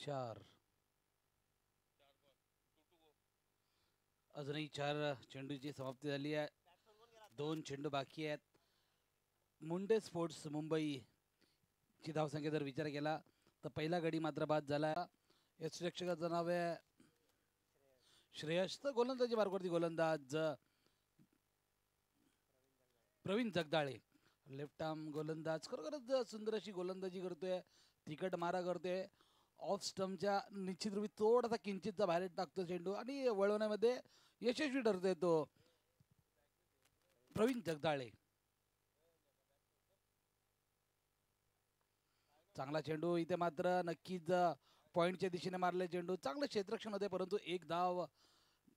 4 अजूनही 4 चेंडूची समाप्ती झाली आहे. 2 चेंडू बाकी आहेत. मुंडे स्पोर्ट्स मुंबई ची धावसंख्या जर विचार केला तर पहिला गडी मात्र बाद झाला. यष्टीरक्षकाचं नाव आहे श्रेयस. तर गोलंदाजी मार्गावरती गोलंदाज प्रवीण जगदाळे. लेफ्ट आर्म गोलंदाज खरोखरच सुंदर अशी गोलंदाजी करतोय. तिकट मारा करतोय. ऑफ स्टंपच्या निश्चित रूपी थोडासा किंचितचा बाहेर टाकतो चेंडू आणि वळवण्यामध्ये यशस्वी ठरतोय तो प्रवीण जगदाळे. चांगला चेंडू इथे मात्र नक्कीच पॉइंटच्या दिशेने मारले चेंडू. चांगलं क्षेत्ररक्षण होते परंतु एक धाव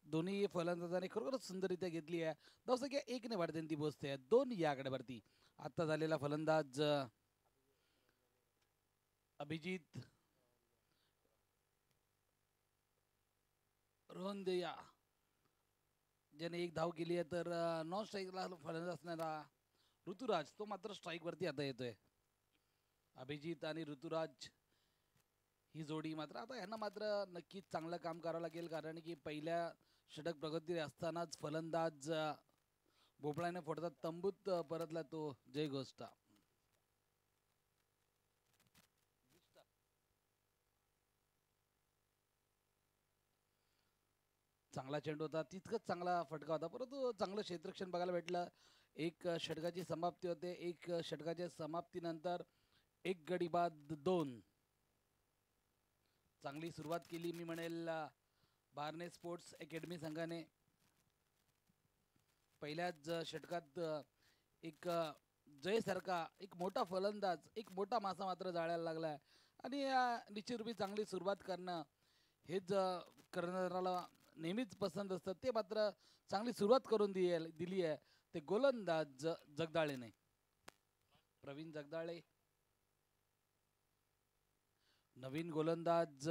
दोन्ही फलंदाजांनी खरोखरच सुंदररित्या घेतली आहे. धावसंख्या 1 ने वाढते ती पोहोचते 2 या आकड्यावरती. आता झालेला फलंदाज अभिजित रोहनदेया ज्याने एक धाव केली आहे. तर नॉन स्ट्राईकला फलंदाज असणारा ऋतुराज तो मात्र स्ट्राईक वरती आता येतोय. अभिजित आणि ऋतुराज ही जोडी मात्र आता यांना मात्र नक्कीच चांगलं काम करावं लागेल कारण की पहिल्या षटक प्रगती असतानाच फलंदाज भोपळ्याने फोडतात तंबूत परतला तो जय गोष्टा. चांगला चेंडू होता. तितकंच चांगला फटका होता परंतु चांगलं क्षेत्ररक्षण बघायला भेटलं. एक षटकाची समाप्ती होते. एक षटकाच्या समाप्तीनंतर एक गडी बाद 2. चांगली सुरुवात केली मी म्हणेल बारणे स्पोर्ट्स अकॅडमी संघाने. पहिल्याच षटकात एक जय सारखा एक मोठा फलंदाज एक मोठा मासा मात्र जाळायला लागलाय आणि निश्चित रूपी चांगली सुरुवात करणं हेच करणाऱ्याला नेहमीच पसंत असतं. ते मात्र चांगली सुरुवात करून दिली आहे ते गोलंदाज जगदाळेने. प्रवीण जगदाळे नवीन गोलंदाज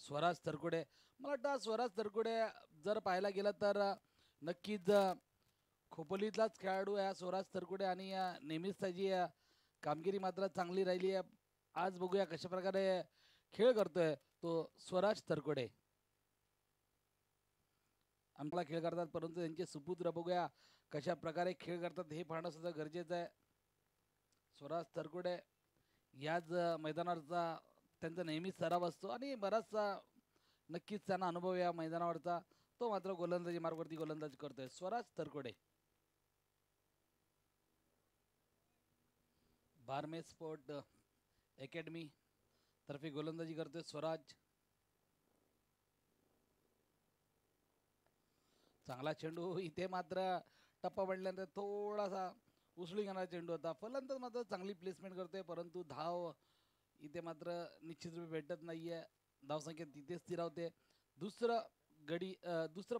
स्वराज तरकुडे. मला वाटतं स्वराज तरकुडे जर पाहायला गेलं तर नक्कीच खोपोलीतलाच खेळाडू आहे स्वराज तरकुडे आणि नेहमीच त्याची कामगिरी मात्र चांगली राहिली आहे. आज बघूया कशा प्रकारे खेळ करतोय तो स्वराज तरकुडे. आम्हाला खेळ करतात परंतु त्यांचे सुपुत्र बघूया कशा प्रकारे खेळ करतात हे पाहणं सुद्धा गरजेचं आहे. स्वराज तरकुडे याच मैदानावरचा त्यांचा नेहमीच सराव असतो आणि बराचसा नक्कीच त्यांना अनुभव या मैदानावरचा. तो मात्र गोलंदाजी मार्गावरती गोलंदाजी करतोय स्वराज तरकुडे. बारमे स्पोर्ट अकॅडमी तर्फे गोलंदाजी करतोय स्वराज. चांगला चेंडू इथे मात्र टप्पा पडल्यानंतर थोडासा उसळी घेणारा चेंडू होता. फलंदाज मात्र चांगली प्लेसमेंट करतोय परंतु धाव इथे मात्र निश्चित रूपे भेटत नाहीये. धावसंख्या तिथे स्थिरावते. दुसरं दुसरं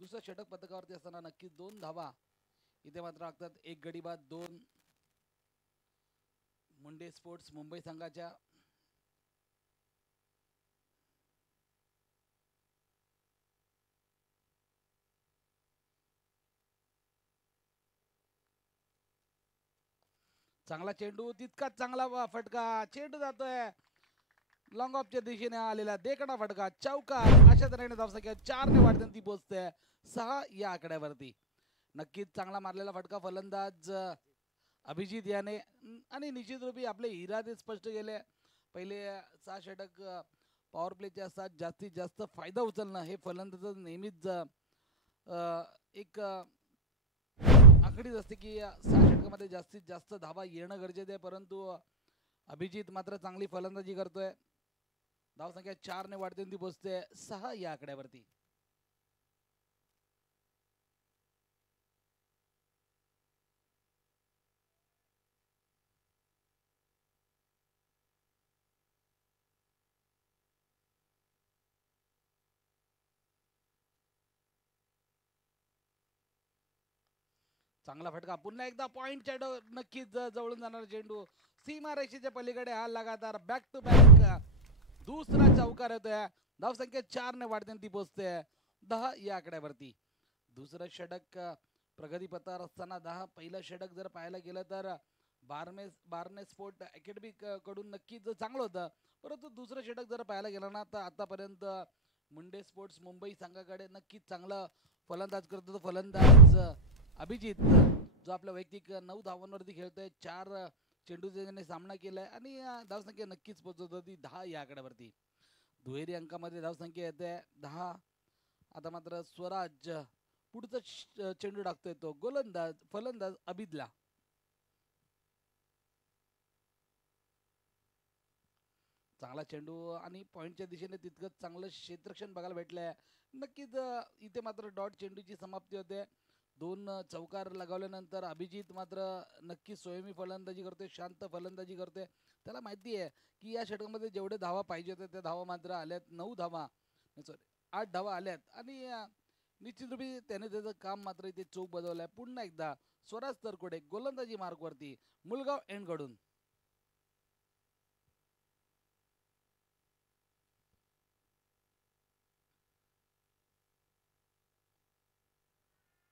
दुसरं षटक पदकावरती असताना नक्कीच 2 धावा इथे मात्र लागतात. एक गडी बाद 2 मुंडे स्पोर्ट्स मुंबई संघाच्या. चांगला चेंडू तितकाच चांगला फटका. चेंडू जातोय लॉंग ऑफच्या दिशेने आलेला देखणा फटका चौकार. अशा तऱ्हेने धावसंख्या 4 ने वाढते ती पोहोचते 6 या आकड्यावरती. नक्कीच चांगला मारलेला फटका फलंदाज अभिजित याने आणि निश्चित रूपी आपले इरादे स्पष्ट केले. पहिले 6 षटक पॉवर प्लेचे असतात. जास्तीत जास्त फायदा उचलणं हे फलंदाज नेहमीच एक आखडीच असते की 6 षटकामध्ये जास्तीत जास्त धावा येणं गरजेचं आहे परंतु अभिजित मात्र चांगली फलंदाजी करतोय. धावसंख्या 4 ने वाढते ती पोहोचते 6 या आकड्यावरती. चांगला फटका पुन्हा एकदा पॉइंट चेंडू नक्कीच जवळून जाणार चेंडू सीमा रेषेच्या पलीकडे हा लगातार बॅक टू बॅक दुसरा चौकार येतोय. धावसंख्या 4 ने वाढते ती पोहोचते 10 या आकड्यावरती. दुसरं षटक प्रगतीपथावर असताना 10 पहिलं षटक जर पाहायला गेलं तर बारने स्पोर्ट अकॅडमी कडून नक्कीच चांगलं होतं, परंतु दुसरं षटक जर पाहायला गेलं ना तर आतापर्यंत मुंडे स्पोर्ट्स मुंबई संघाकडे नक्कीच चांगलं फलंदाज करतो. तो फलंदाज अभिजित जो आपल्या वैयक्तिक 9 धावांवरती खेळतोय, 4 चेंडूचे त्याने सामना केलाय आणि धावसंख्या नक्कीच पोहोचत होती 10 या आकड्यावरती. दुहेरी अंकामध्ये धावसंख्या येते 10. आता मात्र स्वराज पुढचा चेंडू टाकतोय, तो गोलंदाज फलंदाज अभिदला. चांगला चेंडू आणि पॉइंटच्या दिशेने तितकंच चांगलं क्षेत्ररक्षण बघायला भेटलंय. नक्कीच इथे मात्र डॉट चेंडूची समाप्ती होते. 2 चौकार लगावल्यानंतर अभिजित मात्र नक्की संयमी फलंदाजी करतोय, शांत फलंदाजी करतोय. त्याला माहिती आहे की या षटकामध्ये जेवढे धावा पाहिजे होत्या त्या धावा मात्र आल्यात. 9 धावा, सॉरी 8 धावा आल्यात आणि निश्चित रूपी त्याने त्याचं काम मात्र इथे चोख बदललंय. पुन्हा एकदा स्वराज तरकोडे गोलंदाजी मार्कवरती मुलगाव एंडकडून.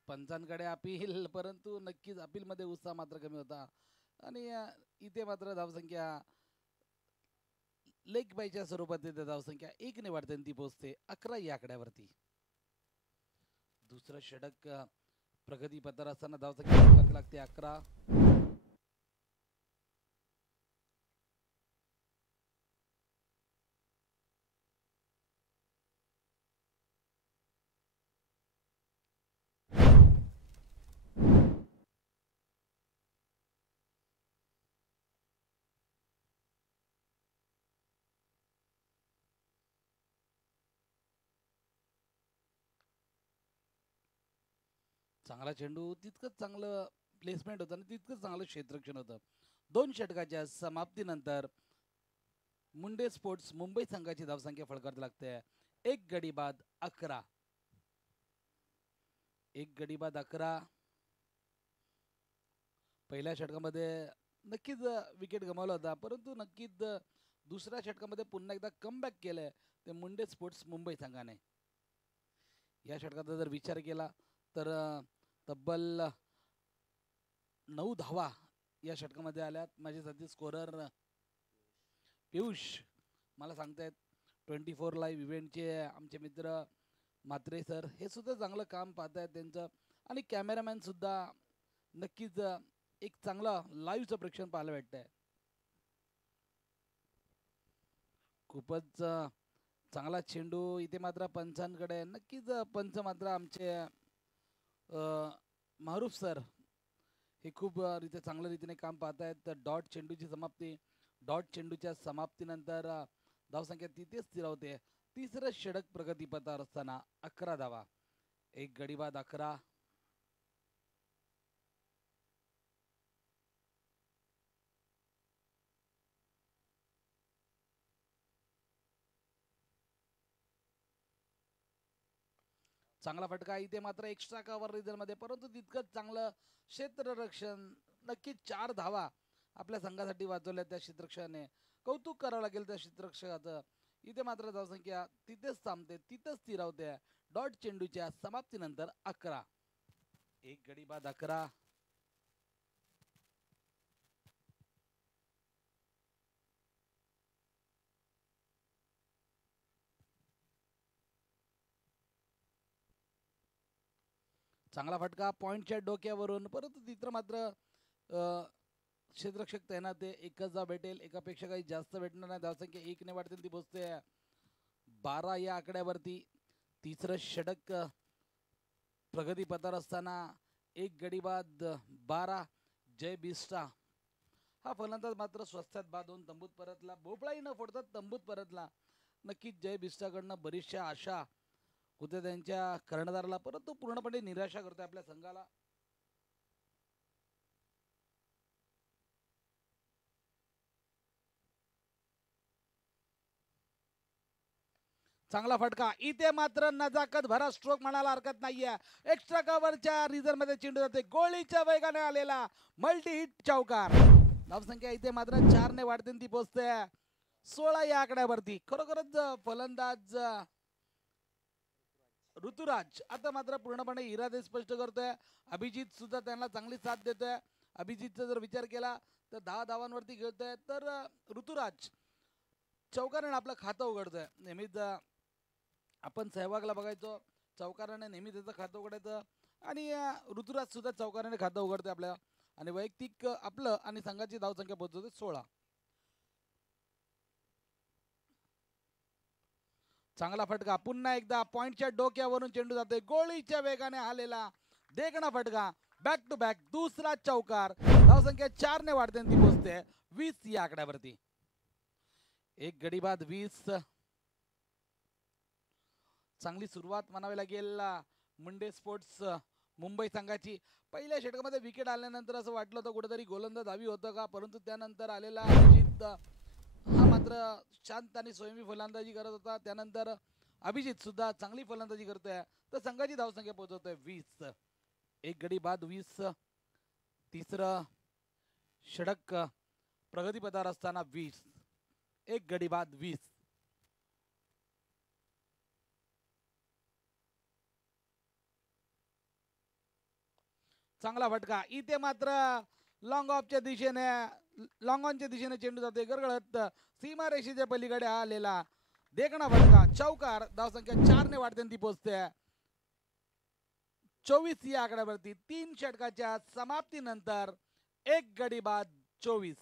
पंचांकडे अपील, परंतु नक्कीच अपीलमध्ये उत्साह मात्र कमी होता आणि इथे मात्र धावसंख्या लेग बायच्या स्वरूपात येते. धावसंख्या 1 ने वाढते ती पोहोचते 11 या आकड्यावरती. दुसरं षटक प्रगती पथार असताना धावसंख्या लागते 11. चांगला चेंडू, तितकंच चांगलं प्लेसमेंट होतं आणि तितकंच चांगलं क्षेत्ररक्षण होतं. 2 षटकाच्या समाप्तीनंतर मुंडे स्पोर्ट्स मुंबई संघाची धावसंख्या फळकावत लागते 1 गडी बाद 11. 1 गडी बाद 11. पहिल्या षटकामध्ये नक्कीच विकेट गमावला होता, परंतु नक्कीच दुसऱ्या षटकामध्ये पुन्हा एकदा कमबॅक केलंय ते मुंडे स्पोर्ट्स मुंबई संघाने. या षटकाचा जर विचार केला तर तब्बल 9 धावा या षटकामध्ये आल्यात. माझे सध्या स्कोरर पियुष मला सांगतायत 24 लाईव्ह इव्हेंटचे आमचे मित्र म्हात्रे सर हे सुद्धा चांगलं काम पाहतायत त्यांचं, आणि कॅमेरामॅन सुद्धा नक्कीच एक चांगला लाईव्हचं प्रेक्षण पाहायला भेटतंय. खूपच चांगला चेंडू इथे मात्र पंचांकडे. नक्कीच पंच मात्र आमचे मारूफ सर हे खूप चांगल्या रीतीने काम पाहतायत. डॉट चेंडूची समाप्ती, डॉट चेंडूच्या समाप्तीनंतर धावसंख्या तिथेच स्थिरावते. तिसरं षटक प्रगतीपथावर असताना 11 धावा, 1 गडी बाद 11. चांगला फटका इथे मात्र एक्स्ट्रा कव्हर रिझन मध्ये, परंतु तितकंच चांगलं क्षेत्ररक्षण. नक्कीच 4 धावा आपल्या संघासाठी वाचवल्या त्या क्षेत्ररक्षकाने. कौतुक करावं लागेल त्या क्षेत्ररक्षकाचं. इथे मात्र धावसंख्या तिथेच थांबते, तिथेच स्थिरावते. डॉट चेंडूच्या समाप्तीनंतर 11, 1 गडी बाद 11. चांगला फटका पॉइंटच्या डोक्यावरून, परंतु तिथं मात्र क्षेत्ररक्षक तैनात आहे. एकच धाव भेटेल, एकापेक्षा काही जास्त भेटणार नाही. धावसंख्या 1 ने वाढते ती पोहोचते 12 या आकड्यावरती. तिसरं षटक प्रगती पथावर असताना 1 गडी बाद 12. जय बिस्टा हा फलंदाज मात्र स्वस्तात बाद होऊन तंबूत परतला. भोपळाही न फोडतात तंबूत परतला. नक्कीच जय बिस्टाकडनं बरीचशा आशा होत्या त्यांच्या कर्णधाराला, परंतु पूर्णपणे निराशा करतोय आपल्या संघाला. चांगला फटका इथे मात्र नजाकत भरा स्ट्रोक म्हणायला हरकत नाहीये. एक्स्ट्रा कव्हरच्या रिझन मध्ये चेंडू जाते. गोळीच्या वेगाने आलेला मल्टी हिट चौकार. धावसंख्या इथे मात्र 4 ने वाढते ती पोहोचते 16 या आकड्यावरती. खरोखरच फलंदाज ऋतुराज आता मात्र पूर्णपणे इरादे स्पष्ट करतोय. अभिजित सुद्धा त्यांना चांगली साथ देतोय. अभिजितचा जर विचार केला तर 10 धावांवरती खेळतोय. तर ऋतुराज चौकाराने आपलं खातं उघडतोय. नेहमीच आपण सहवागला बघायचो, चौकाराने नेहमी त्याचं खातं उघडायचं आणि ऋतुराज सुद्धा चौकाराने खातं उघडतोय आपल्या. आणि वैयक्तिक आपलं आणि संघाची धावसंख्या पोहोचवते 16. चांगला फटका, पुन्हा एकदा पॉइंटच्या डोक्यावरून चेंडू जातोय. गोळीच्या वेगाने आलेला देखणा फटका, बॅक टू बॅक दुसरा चौकार. धावसंख्या 4 ने वाढते आणि ती पोहोचते 20 या आकड्यावरती. एक गडी बाद 20. चांगली सुरुवात म्हणावी लागेल मुंडे स्पोर्ट्स मुंबई संघाची. पहिल्या षटकामध्ये विकेट आल्यानंतर असं वाटलं होतं कुठेतरी गोलंदाज हवी होतं का, परंतु त्यानंतर आलेला अभिजित हा मात्र शांत आणि संयमी फलंदाजी करत होता. त्यानंतर अभिजित सुद्धा चांगली फलंदाजी करतोय. तर संघाची धावसंख्या पोहोचवतोय 20. एक गडी बाद 20. तिसरं षटक प्रगतीपथावर असताना 20. एक गडी बाद 20. चांगला फटका, इथे मात्र लॉंग ऑफच्या दिशेने, लॉंग ऑनच्या दिशेने चेंडू जातोय गरगळत सीमारेषेच्या पलीकडे आलेला देखणा फटका, चौकार. धावसंख्या 4 ने वाढते ती पोहोचते 24 या आकड्यावरती. 3 षटकाच्या समाप्तीनंतर एक गडी बाद 24.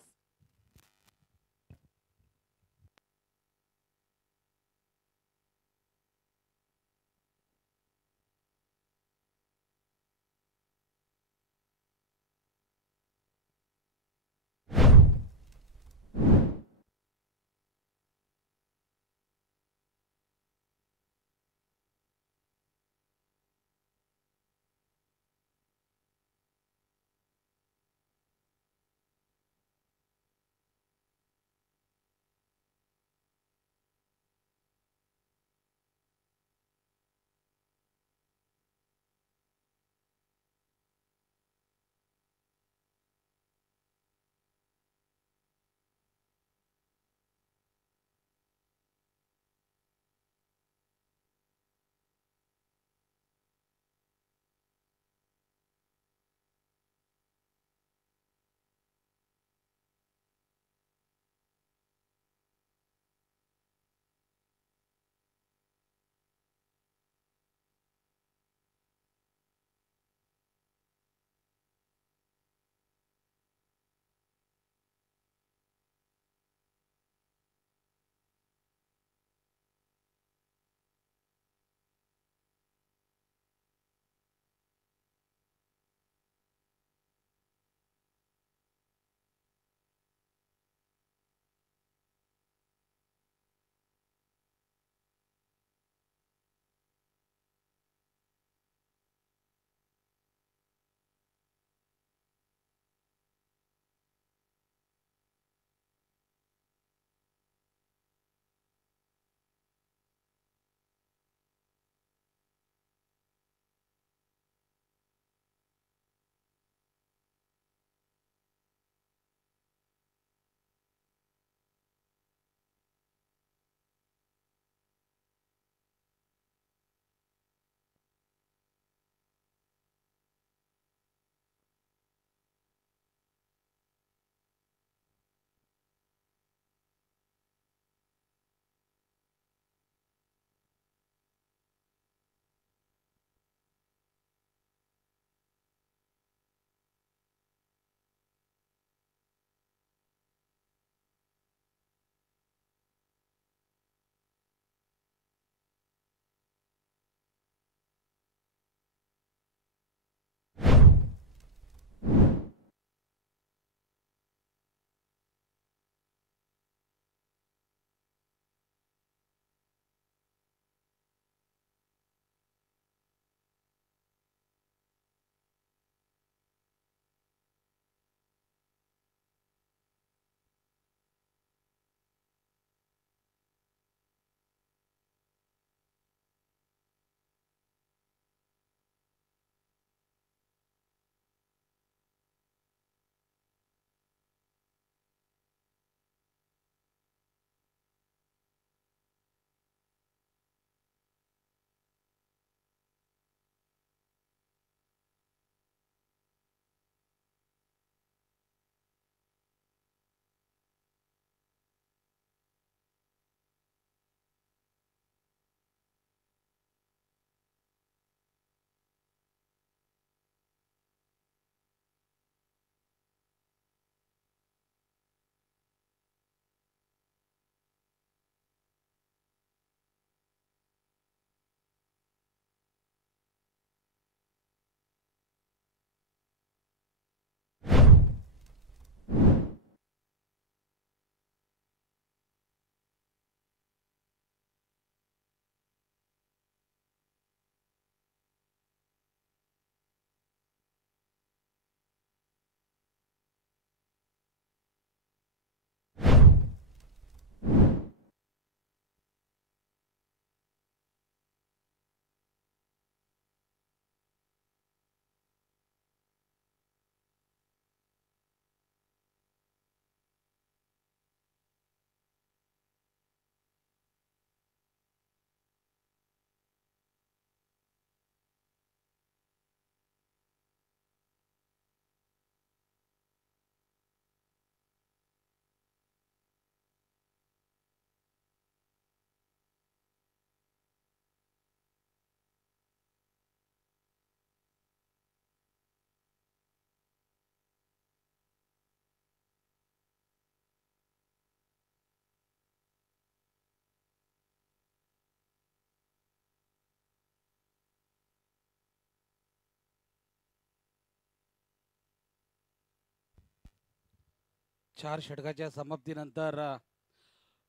4 षटकाच्या समाप्तीनंतर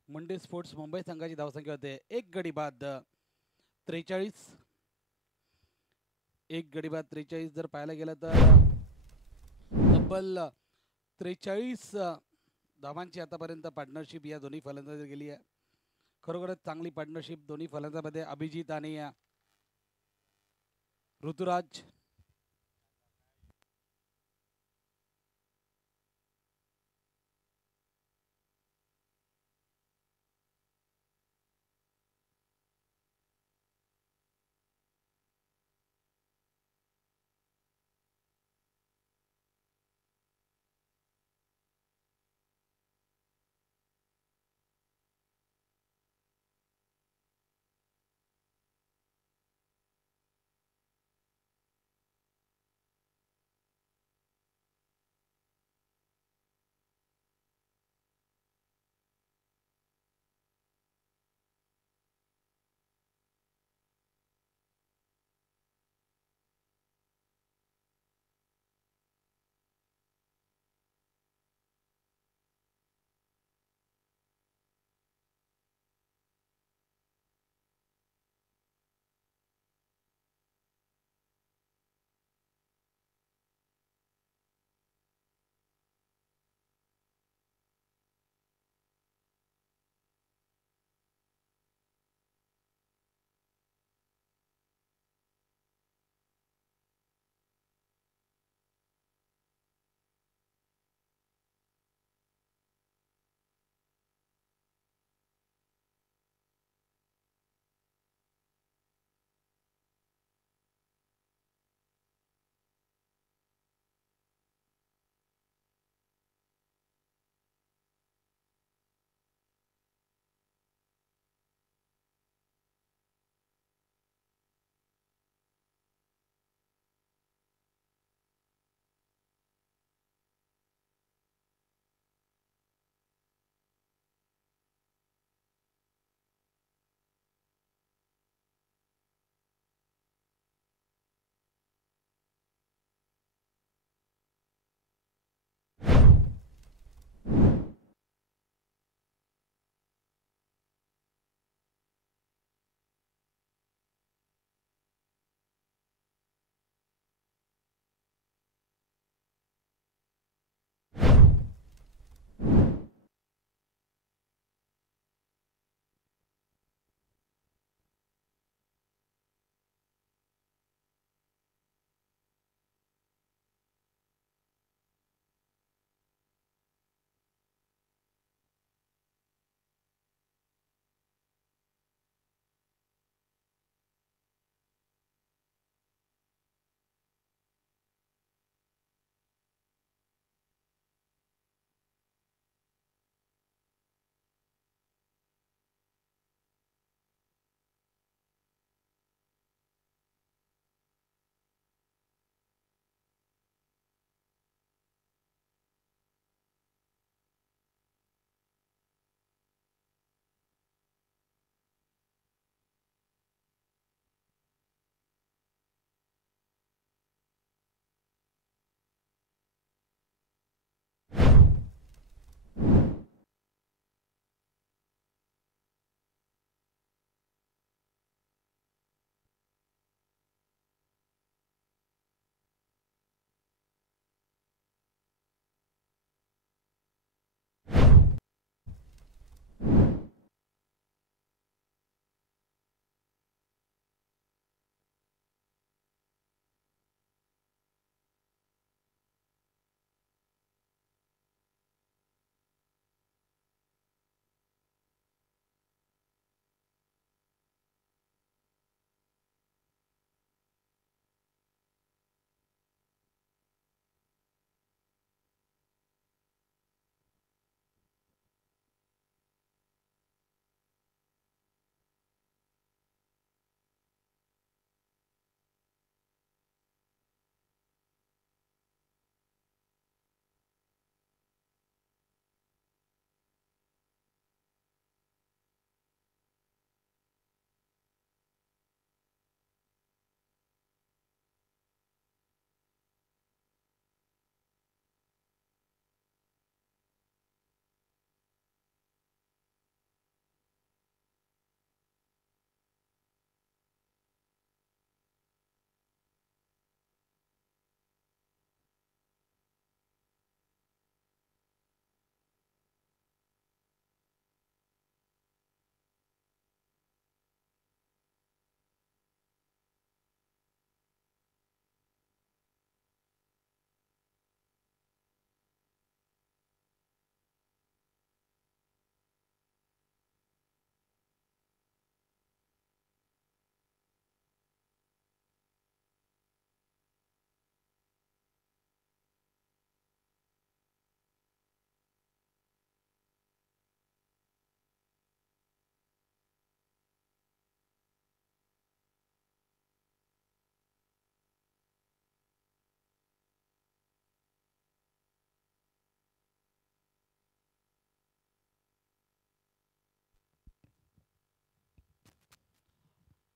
मंडे स्पोर्ट्स मुंबई संघाची धावसंख्या होते 1 गडी बाद 43. 1 गडी बाद 43 जर पाहायला गेलं तर तब्बल 43 धावांची आतापर्यंत पार्टनरशिप या दोन्ही फलंदाजांमध्ये गेली आहे. खरोखरच चांगली पार्टनरशिप दोन्ही फलंदाजांमध्ये अभिजित आणि ऋतुराज.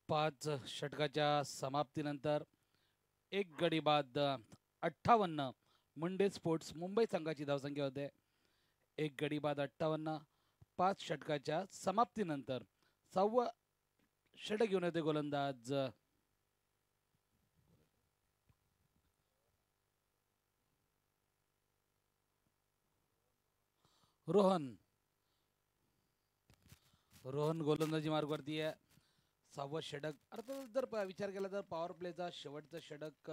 पाच षटकाच्या समाप्तीनंतर एक गडी बाद 58 मुंडे स्पोर्ट्स मुंबई संघाची धावसंख्या होते. एक गडी बाद 58 पाच षटकाच्या समाप्तीनंतर 6वं षटक घेऊन येते गोलंदाज रोहन. रोहन गोलंदाजी मार्गवरती आहे. 6वं षटक अर्थात जर विचार केला तर पॉवर प्लेचा शेवटचं षटक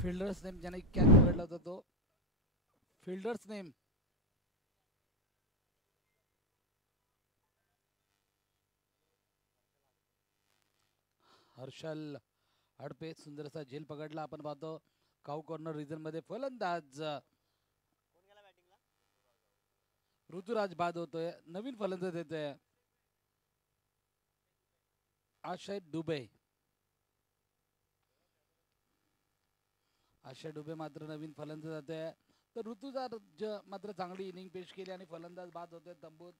फिल्डर्स नेम ज्याने कॅच पकडला होता तो फिल्डर्स नेम हर्षल हडपे. सुंदरसा झेल पकडला. आपण पाहतो काऊ कॉर्नर रिजन मध्ये फलंदाज ऋतुराज बाद होतोय. नवीन फलंदाज येतोय आशय डुबे. आशय डुबे मात्र नवीन फलंदाज जाते. तर ऋतुराज मात्र चांगली इनिंग पेश केली आणि फलंदाज बाद होते. तंबूत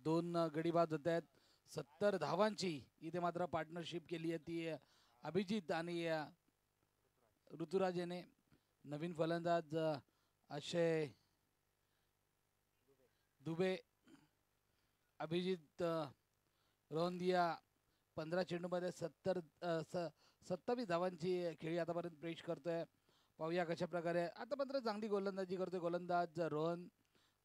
2 गडी बाद होत आहेत. 70 धावांची इथे मात्र पार्टनरशिप केली आहे ती अभिजित आणि ऋतुराज याने. नवीन फलंदाज अक्षय दुबे अभिजित रोहनदिया 15 चेंडूमध्ये 27 धावांची खेळी आतापर्यंत पेश करतोय. पाहूया कशा प्रकारे. आता मात्र चांगली गोलंदाजी करतोय गोलंदाज रोहन,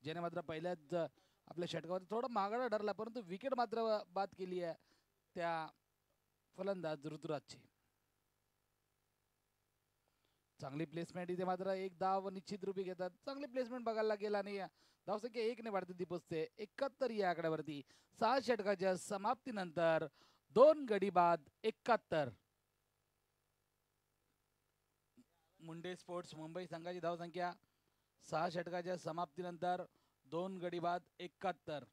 ज्याने मात्र पहिल्याच आपल्या षटकावर थोडा मागाडा ठरला परंतु विकेट मात्र बाद केली आहे त्या फलंदाज ऋतुराजची. चांगली प्लेसमेंट इथे मात्र एक धाव निश्चित रूपी घेतात. चांगली प्लेसमेंट बघायला लागेल आणि धावसंख्या 1 ने वाढते ती पोचते 71 या आकड्यावरती. 6 षटकाच्या समाप्तीनंतर 2 गडी बाद 71. मुंडे स्पोर्ट्स मुंबई संघाची धावसंख्या 6 षटकाच्या समाप्तीनंतर 2 गडी बाद 71.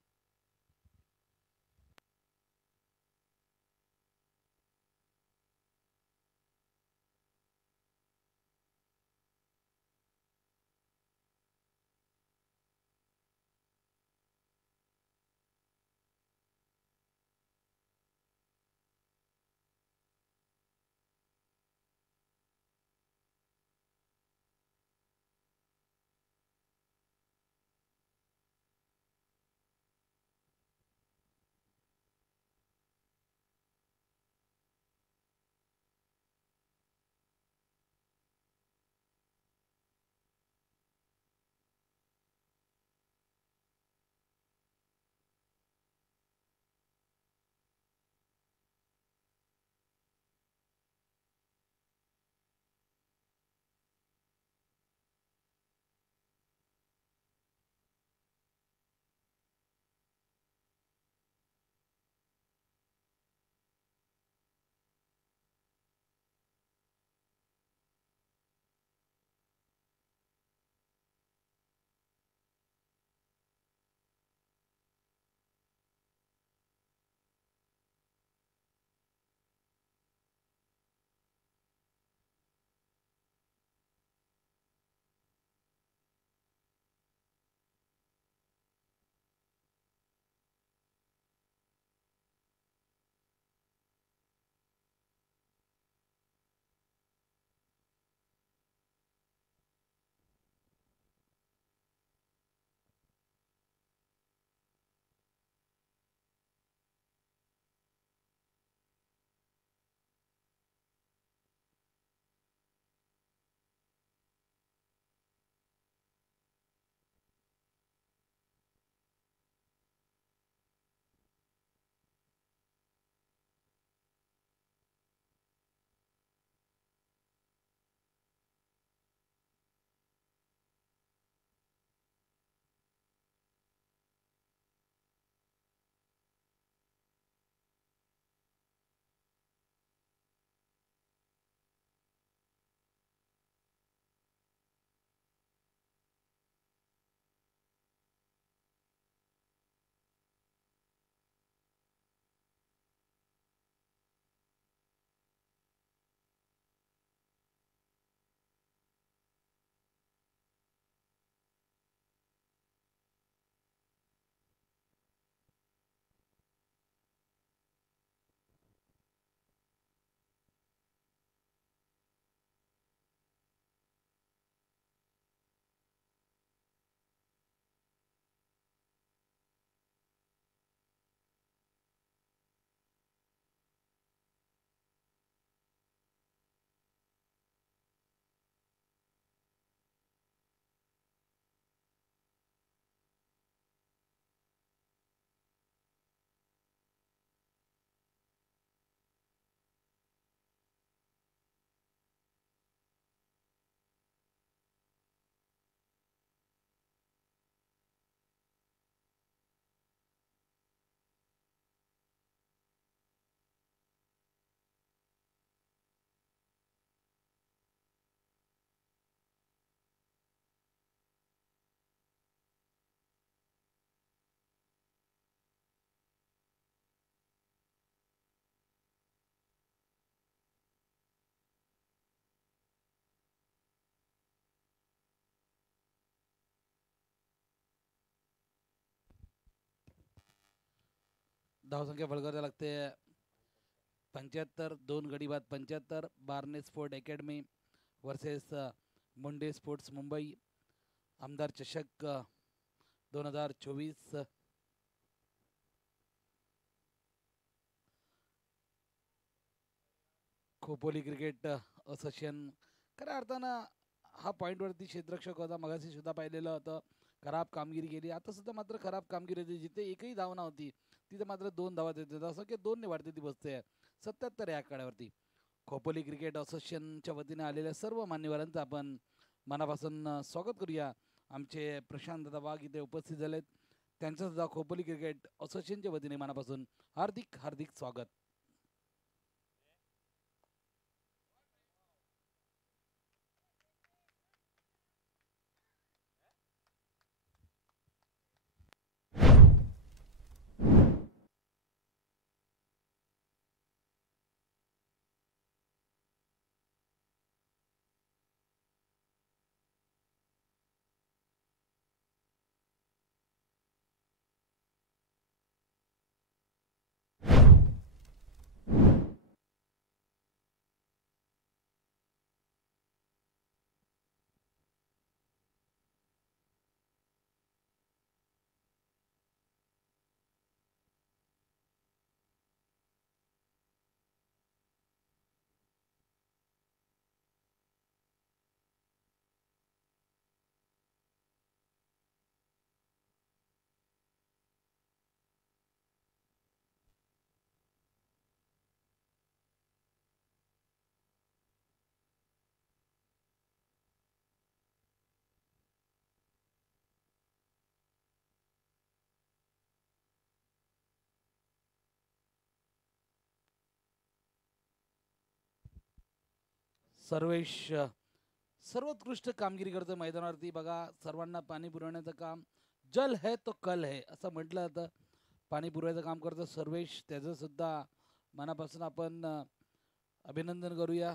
धावसंख्या फलकाला लागते 75. 2 गडी बाद 75. Barne sport academy versus Munde sports Mumbai. आमदार चषक 2024. Khopoli cricket association. खऱ्या अर्थानं हा पॉईंटवरती क्षेत्ररक्षक होता. मगाशी सुद्धा पाहिलेलं होतं. खराब कामगिरी केली. आता सुद्धा मात्र खराब कामगिरी होती. जिथे एकही धाव नव्हती तिथे मात्र 2 धावा देते. असं की 2 ने वाढते ती बसते 77 या आकड्यावरती. खोपोली क्रिकेट असोसिएशनच्या वतीने आलेल्या सर्व मान्यवरांचं आपण मनापासून स्वागत करूया. आमचे प्रशांत दादा वाघ इथे उपस्थित झालेत, त्यांचं सुद्धा खोपोली क्रिकेट असोसिएशनच्या वतीने मनापासून हार्दिक हार्दिक स्वागत. सर्वेश सर्वोत्कृष्ट कामगिरी करतो मैदानावरती. बघा, सर्वांना पाणी पुरवण्याचं काम, जल है तो कल है असं म्हटलं जातं. पाणी पुरवायचं काम करतो सर्वेश, त्याचं सुद्धा मनापासून आपण अभिनंदन करूया.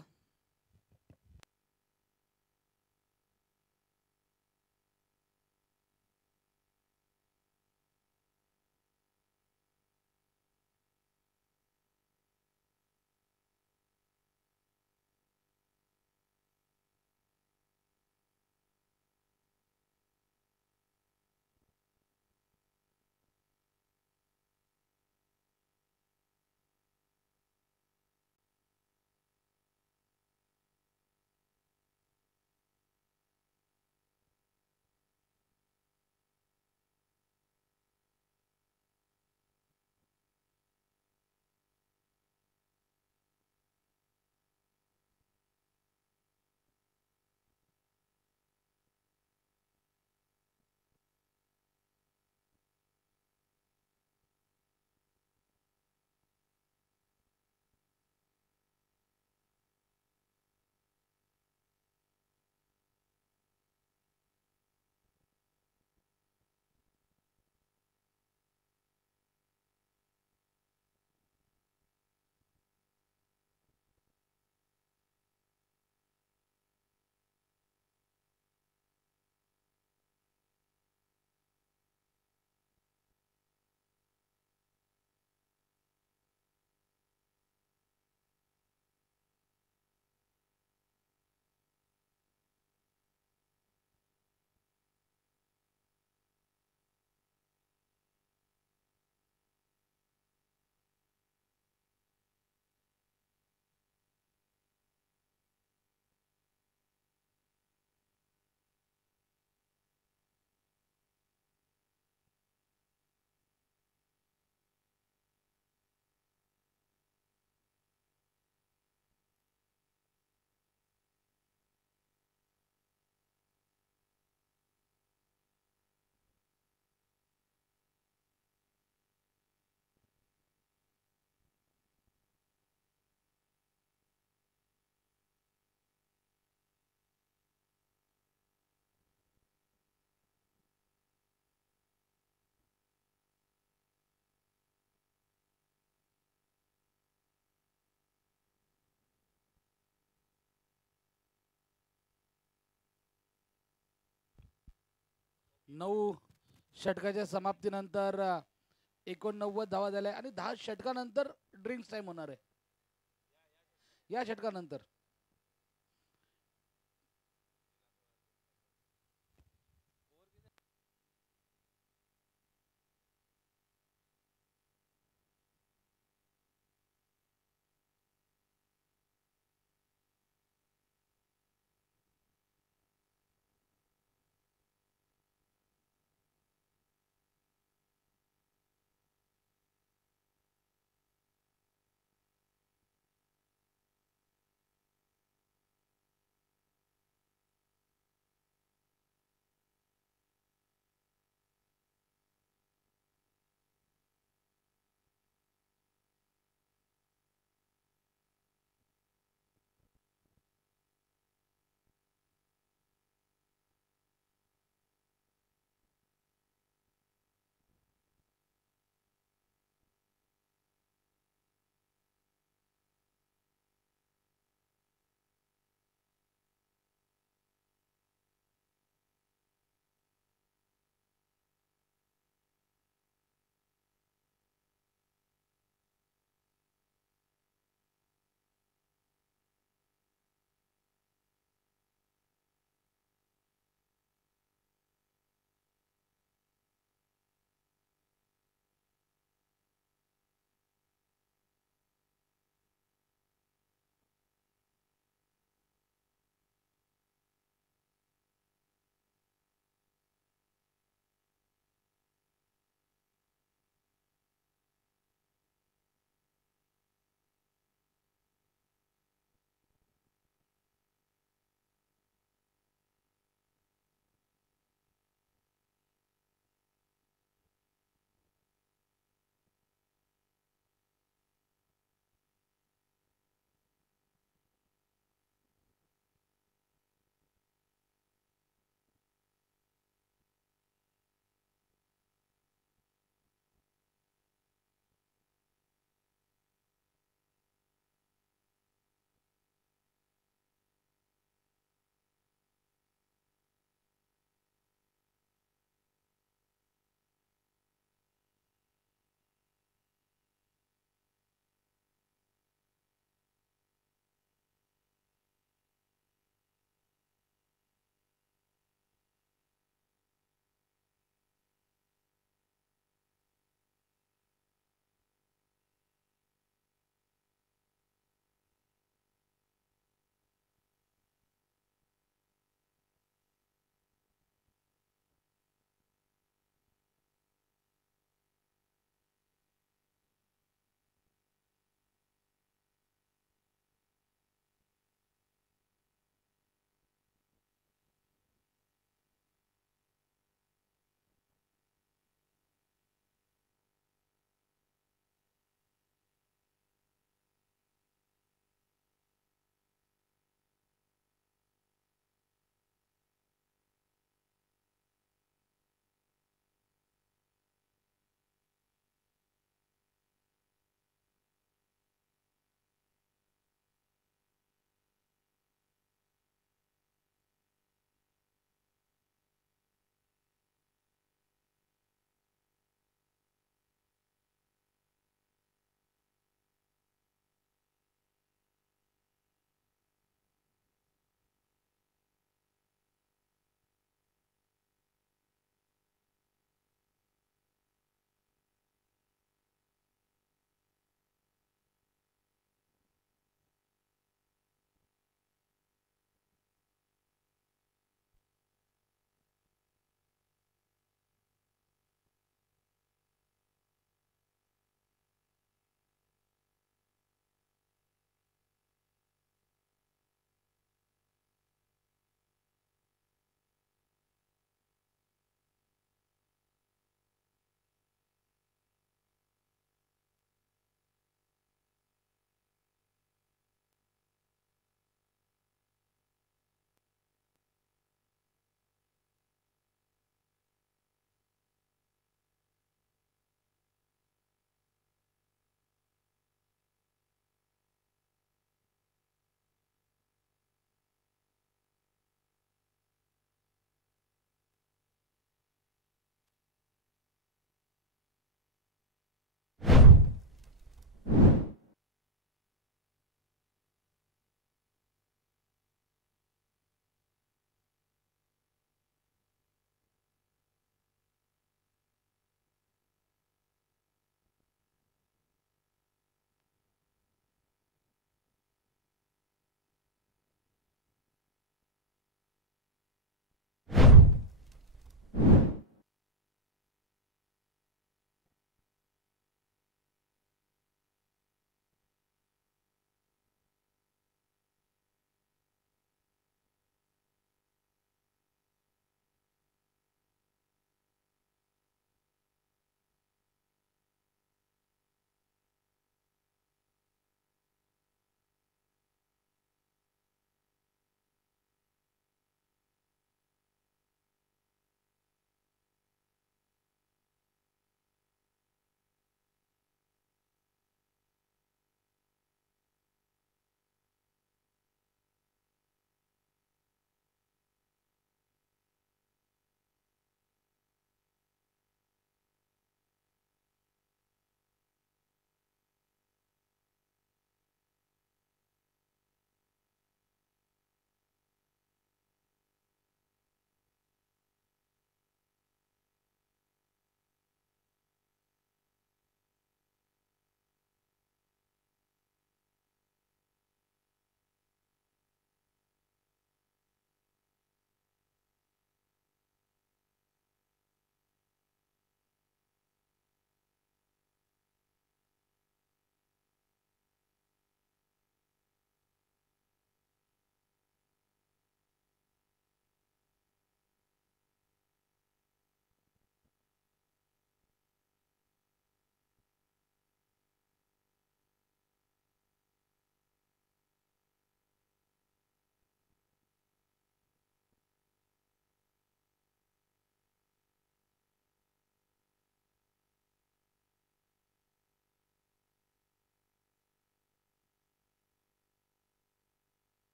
नऊ षटकाच्या समाप्तीनंतर 89 धावा झाल्या आणि 10 षटकानंतर ड्रिंक्स टाइम होणार आहे. या षटकानंतर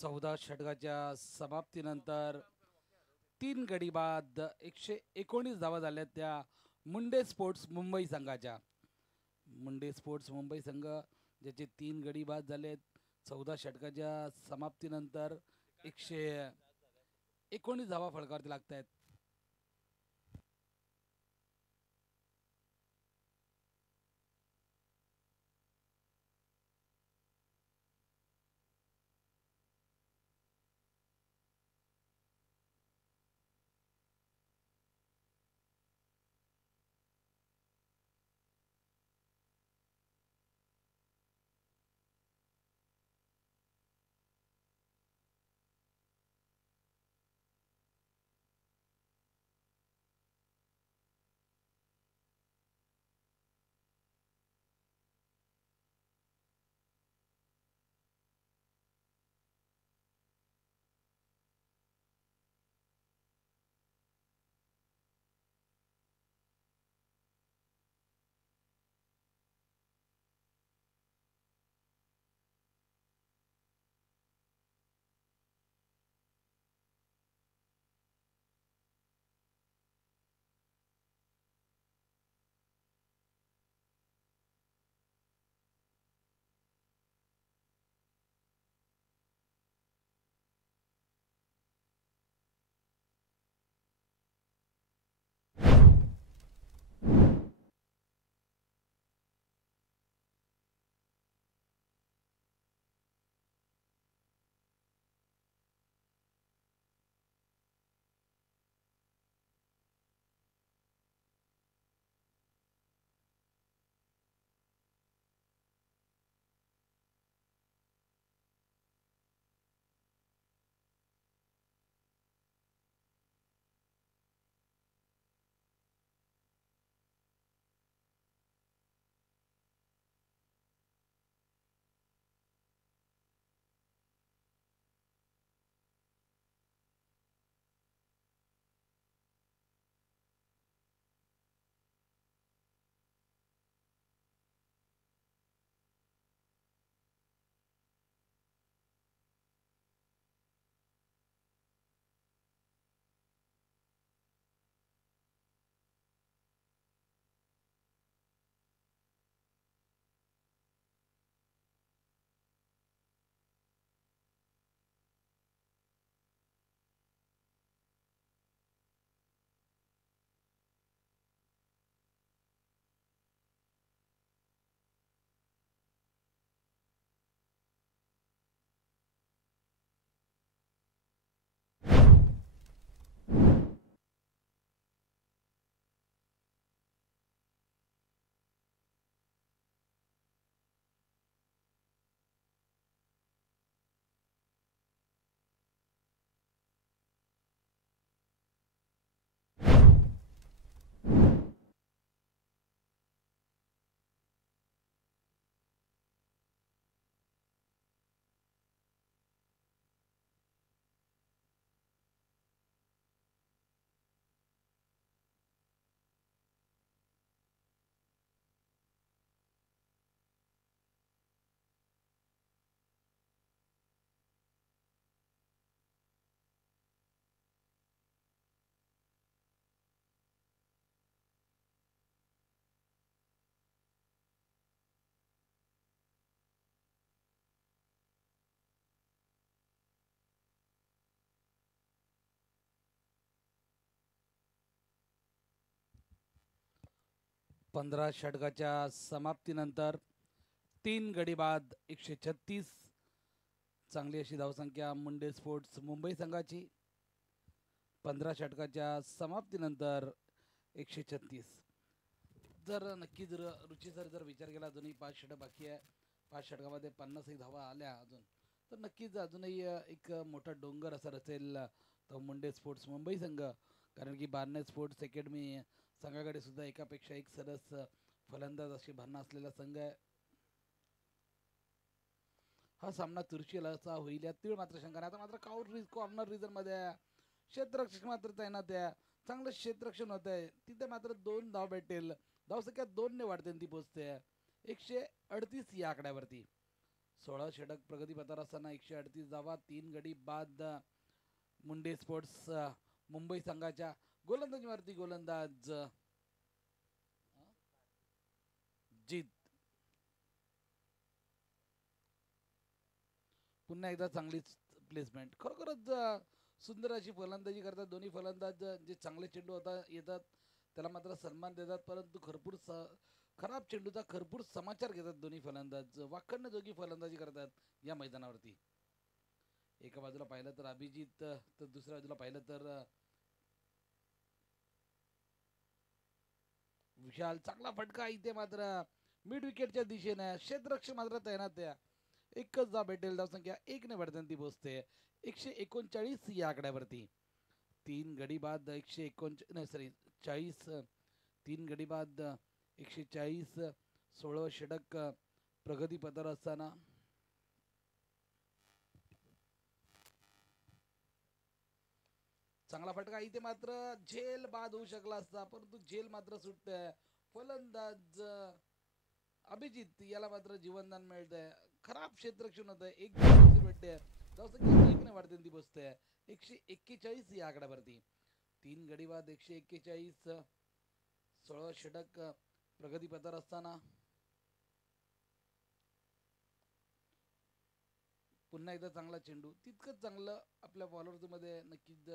14 षटकाच्या समाप्तीनंतर 3 गडी बाद 119 धावा झाल्या त्या मुंडे स्पोर्ट्स मुंबई संघाच्या. मुंडे स्पोर्ट्स मुंबई संघ ज्याचे 3 गडी बाद झालेत 14 षटकाच्या समाप्तीनंतर 119 धावा फलकावरती लागत आहेत. पंधरा षटकाच्या समाप्तीनंतर 3 गडी बाद 136 चांगली अशी धावसंख्या मुंडे स्पोर्ट्स मुंबई संघाची. 15 षटकाच्या समाप्तीनंतर 136. जर नक्की जर रुची जर विचार केला अजूनही 5 षटक बाकी आहे, 5 षटकामध्ये 50 धावा आल्या अजून तर नक्कीच अजूनही एक मोठा डोंगर असा रचेल तो मुंडे स्पोर्ट्स मुंबई संघ. कारण की बारणे स्पोर्ट्स अकॅडमी संघाकडे सुद्धा एकापेक्षा एक सरस फलंदाज अशी भरणा असलेला संघ आहे. हा सामना तुर्चीलाचा होईल या तीळ मात्र शंका नाही. आता मात्र कॉर्नर रिजन मध्ये क्षेत्ररक्षक मात्र तैनात आहे, चांगलं क्षेत्ररक्षण होत आहे तिथे. मात्र 2 धाव भेटेल, धावसंख्या 2 ने वाढते ती पोहोचते 138 या आकड्यावरती. 16 षटक प्रगती पथावर असताना 138 धावा, 3 गडी बाद. मुंडे स्पोर्ट्स मुंबई संघाच्या गोलंदाजीवरती गोलंदाज जीत. पुन्हा एकदा चांगलीच प्लेसमेंट. खरोखरच सुंदर अशी फलंदाजी करतात दोन्ही फलंदाज. जे चांगले चेंडू येतात त्याला मात्र सन्मान देतात, परंतु खराब चेंडूचा भरपूर समाचार घेतात दोन्ही फलंदाज. वाखणण्याजोगी फलंदाजी करतात या मैदानावरती. एका बाजूला पाहिलं तर अभिजित, तर दुसऱ्या बाजूला पाहिलं तर विशाल. चांगला फटका इथे मात्र मिड विकेटच्या दिशेने. क्षेत्ररक्षक मात्र तैनात आहे. एकच धाव भेटेल. धावसंख्या 1 ने वाढताना पोहोचते 139 या आकड्यावरती. 3 गडी बाद 139 3 गडी बाद 140. 16 षटक प्रगती पथावर असताना चांगला फटका इथे मात्र झेल बाद होऊ शकला असता, परंतु झेल मात्र सुटतंय. फलंदाज अभिजित याला मात्र जीवनदान मिळतंय. खराब क्षेत्ररक्षण होत आहे. एक भेटते. धावसंख्या वाढते ती बसते 141 या आकड्यावरती. 3 गडी बाद 141. 16 षटक प्रगती पथावर असताना पुन्हा एकदा चांगला चेंडू. तितकंच चांगलं आपल्या बॉलर मध्ये नक्कीच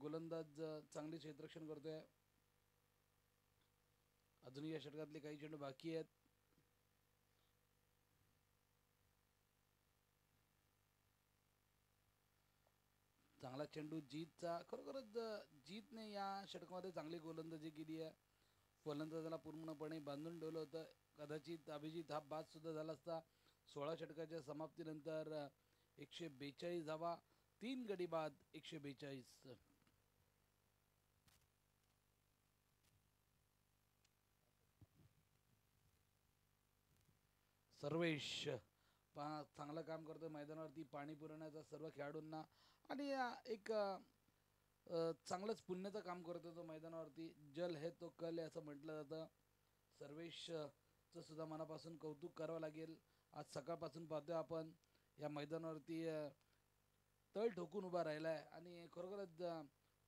गोलंदाज चांगले क्षेत्ररक्षण करतोय. अजूनही या षटकातले काही चेंडू बाकी आहेत. चांगला चेंडू जीतचा. खरोखरच जीतने या षटकामध्ये चांगली गोलंदाजी केली आहे. फलंदाजाला पूर्णपणे बांधून ठेवलं होतं. कदाचित अभिजित हा बाद सुद्धा झाला असता. 16 षटकाच्या समाप्तीनंतर 142 धावा, 3 गडी बाद 142. सर्वेश चांगलं काम करतोय मैदानावरती. पाणी पुरवण्याचा सर्व खेळाडूंना आणि एक चांगलंच पुण्याचं काम करतो तो मैदानावरती. जल है तो कल आहे असं म्हटलं जातं. सर्वेशचं सुद्धा मनापासून कौतुक करावं लागेल. आज सकाळपासून पाहतोय आपण या मैदानावरती तळ ठोकून उभा राहिलाय आणि खरोखरच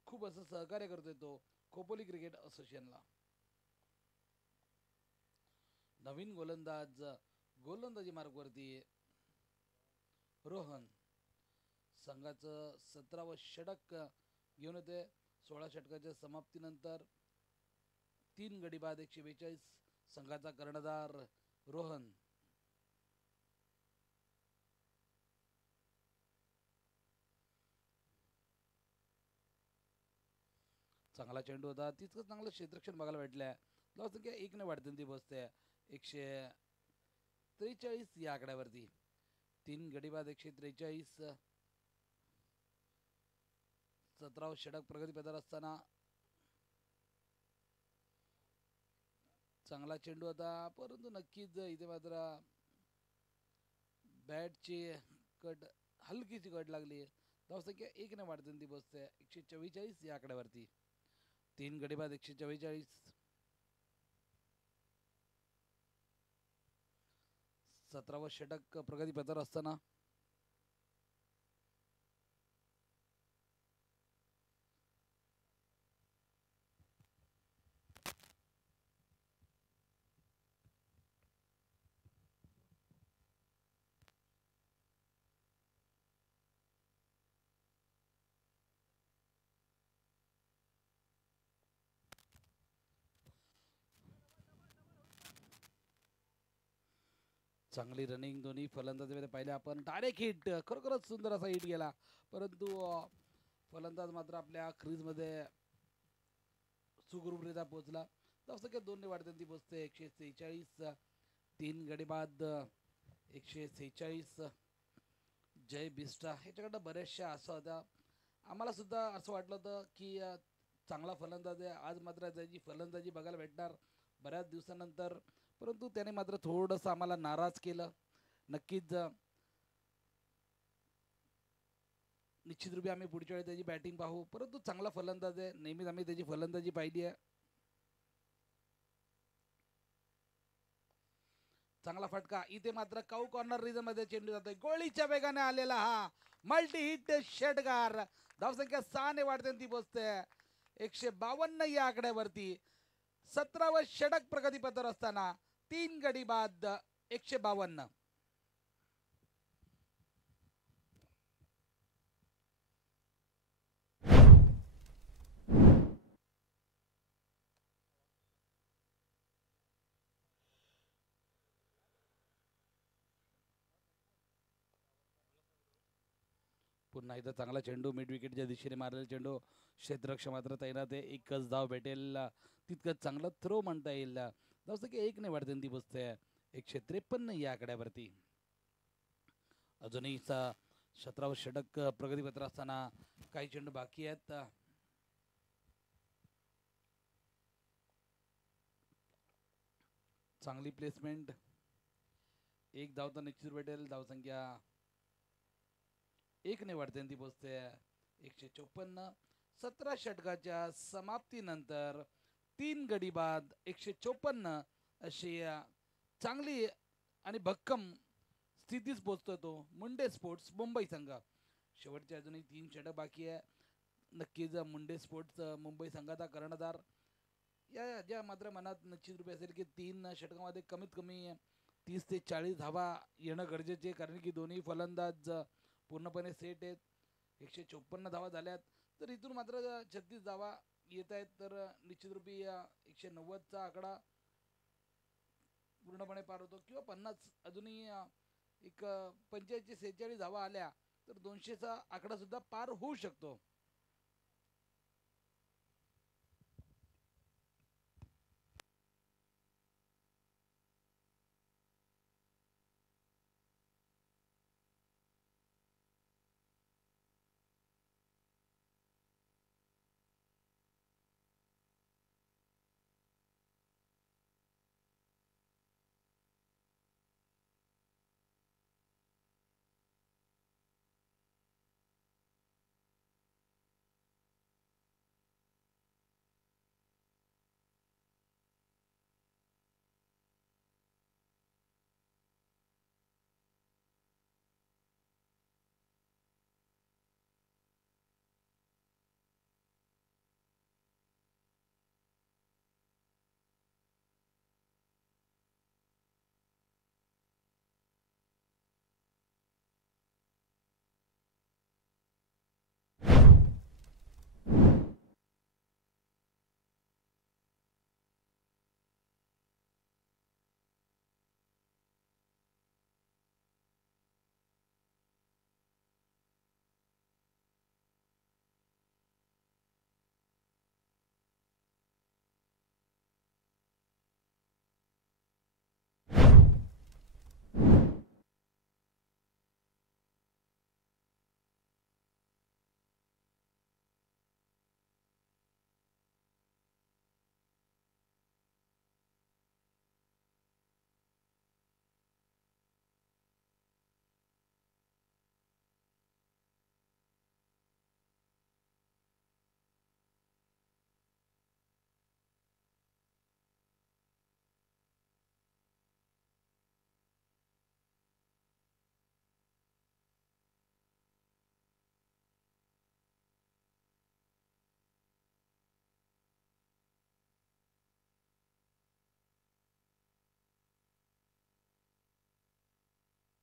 खूप असं सहकार्य करतोय तो खोपोली क्रिकेट असोसिएशनला. नवीन गोलंदाजी मार्गवरती रोहन संघाचं 17वं षटक घेऊन येते. 16 षटकाच्या समाप्तीनंतर 3 गडी बाद 142. संघाचा कर्णधार रोहन. चांगला चेंडू होता. तितकंच चांगलं क्षेत्ररक्षण बघायला भेटलंय. धावसंख्या 1 ने वाढते ती बसते 143 या आकड्यावरती. 3 गडी बाद 143. 17वं षटक प्रगती पथावर असताना चांगला चेंडू होता, परंतु नक्कीच इथे मात्र बॅटची हलकीची कट लागली. धावसंख्या 1 ने वाढते ती बसते 144 या आकड्यावरती. 3 गडी बाद 144. 17वं षटक प्रगती पथावर असताना चांगली रनिंग दोन्ही फलंदाजांमध्ये पाहिले आपण. Direct hit. खरोखरच सुंदर असा हिट गेला, परंतु फलंदाज मात्र आपल्या क्रीजमध्ये सुखरूपरित्या पोहोचला. धावसंख्या 2 ने वाढते ती पोहोचते 146. 3 गडी बाद 146. जय बिस्टा ह्याच्याकडं बऱ्याचशा असं होत्या. आम्हाला सुद्धा असं वाटलं होतं की चांगला फलंदाज आहे, आज मात्र त्याची फलंदाजी बघायला भेटणार बऱ्याच दिवसानंतर, परंतु त्याने मात्र थोडंसं आम्हाला नाराज केलं. नक्कीच निश्चित रूपे आम्ही पुढच्या वेळी त्याची बॅटिंग पाहू, परंतु चांगला फलंदाज आहे. नेहमीच आम्ही त्याची फलंदाजी पाहिली आहे. चांगला फटका इथे मात्र काऊ कॉर्नर रिजन मध्ये चेंडू जातोय गोळीच्या वेगाने आलेला हा मल्टी हिट षटकार धावसंख्या 6 ने वाढते ती पोहोचते 152 या आकड्यावरती 17व षटक प्रगतीपथावर असताना 3 गडी बाद 152. पुन्हा एकदा चांगला चेंडू मिड विकेटच्या दिशेने मारलेला चेंडू क्षेत्ररक्षक मात्र तैनात आहे एकच धाव भेटेल तितकंच चांगलं थ्रो म्हणता येईल जसं की 1 ने वाढते ती बसते 153 या आकड्यावरती अजूनही 17व षटक प्रगतीपत्र असताना काही चेंडू बाकी आहेत चांगली प्लेसमेंट एक धाव तर निश्चित भेटेल धावसंख्या 1 ने वाढते ती पोचते 154 17 षटकाच्या समाप्तीनंतर 3 गडी बाद 154 अशी चांगली आणि भक्कम स्थितीच पोचतो तो मुंडे स्पोर्ट्स मुंबई संघ शेवटचे अजूनही 3 षटक बाकी आहे नक्कीच मुंडे स्पोर्ट्स मुंबई संघाचा कर्णधार या ज्या मात्र मनात निश्चित रूपे असेल की 3 षटकामध्ये कमीत कमी 30 ते 40 धावा येणं गरजेचे कारण की दोन्ही फलंदाज पूर्णपणे सेट आहेत 154 धावा झाल्यात तर इथून मात्र 36 धावा येत आहेत तर निश्चित रूपी 190चा आकडा पूर्णपणे पार होतो किंवा 50 अजूनही एक 45 46 धावा आल्या तर 200चा आकडा सुद्धा पार होऊ शकतो